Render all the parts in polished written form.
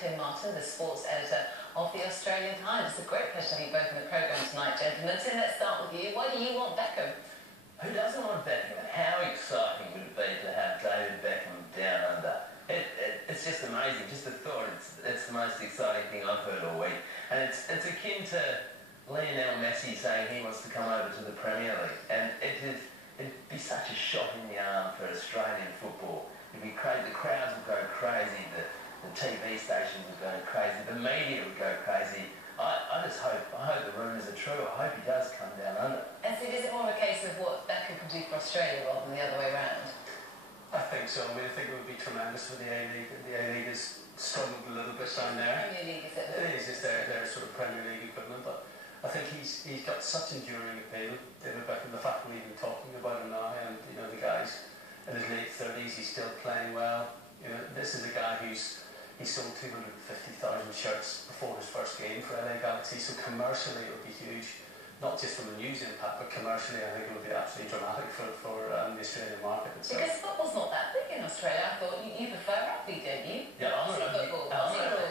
Tim Martin, the sports editor of the Australian Times. It's a great pleasure to have you both in the programme tonight, gentlemen. Tim, let's start with you. Why do you want Beckham? Who doesn't want Beckham? How exciting would it be to have David Beckham down under? It's just amazing. Just the thought, it's the most exciting thing I've heard all week. And it's akin to Lionel Messi saying he wants to come over to the Premier League. And it'd be such a shot in the arm for Australian football. It'd be crazy. The crowds would go crazy. The TV stations would go crazy. The media would go crazy. I hope the rumours are true. I hope he does come down under. And so is it more of a case of what Beckham can do for Australia rather than the other way around? I think so. I mean, I think it would be tremendous for the A-League. The A-League has struggled a little bit down there. Premier League, is it? It is. It's their sort of Premier League equivalent. But I think he's got such enduring appeal. David Beckham, the fact we're even talking about him now, and you know, the guy's in his late 30s, he's still playing well. You know, this is a guy he sold 250,000 shirts before his first game for LA Galaxy. So commercially, it would be huge. Not just from a news impact, but commercially, I think it would be absolutely dramatic for the Australian market. So, because football's not that big in Australia. I thought you prefer rugby, don't you? Yeah, I'm a rugby.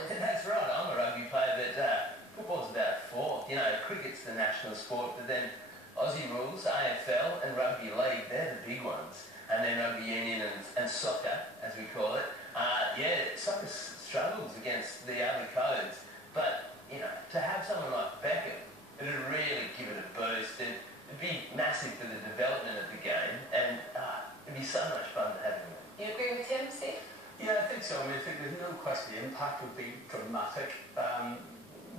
That's right. I'm a rugby player, but football's about fourth. You know, cricket's the national sport, but then Aussie rules, AFL, and rugby league, they're the big ones. And then rugby union and soccer, as we call it. Soccer struggles against the other codes, but you know, to have someone like Beckham, it would really give it a boost, and it'd be massive for the development of the game, and it'd be so much fun to have him. You agree with Tim, Steve? yeah, I think so. I mean, I think there's no question the impact would be dramatic.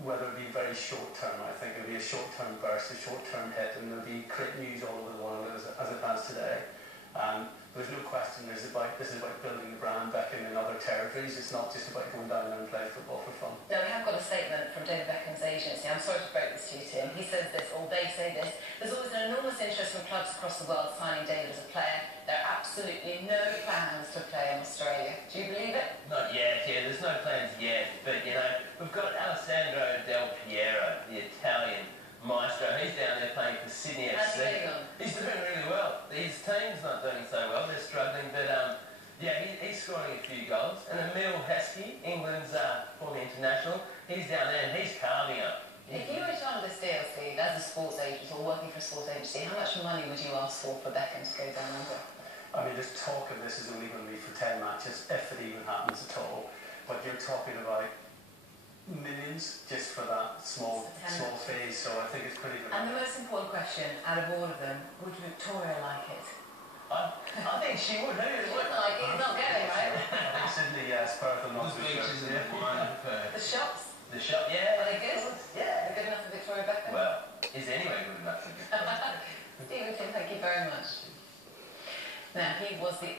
Whether it be very short term, I think it would be a short term burst, a short term hit, and there'll be great news all over the world as it has today. There's no question this is about building the brand Beckham in other territories. It's not just about going down there and playing football for fun. No, we have got a statement from David Beckham's agency. I'm sorry to break this to you, Tim. He says this, or they say this. There's always an enormous interest from clubs across the world signing David as a player. There are absolutely no plans to play in Australia. Do you believe it? Not yet, yeah. There's no plans yet. But, you know, we've got Alessandro Del Piero, the Italian maestro. He's down there playing for Sydney FC. How's he getting on? He's doing really well. His team's not doing so well. They're struggling. But, he's scoring a few goals. And Emil Heskey, England's former international, he's down there and he's carving up. If you were to under this deal, Steve, as a sports agent or working for a sports agency, how much money would you ask for Beckham to go down under? I mean, there's talk of this is only going to be for 10 matches, if it even happens at all. But you're talking about millions just for that small phase, so I think it's pretty good. And the most important question out of all of them, would Victoria like it? I think she would. She wouldn't like it, it's not going, right? I think Sydney, yes, Perth and not so sure. The shops? The shop, yeah. Are they good? Yeah. They're good enough for Victoria Beckham? Well, is anyway good enough for Victoria Beckham? Stephen, thank you very much. Now, he was the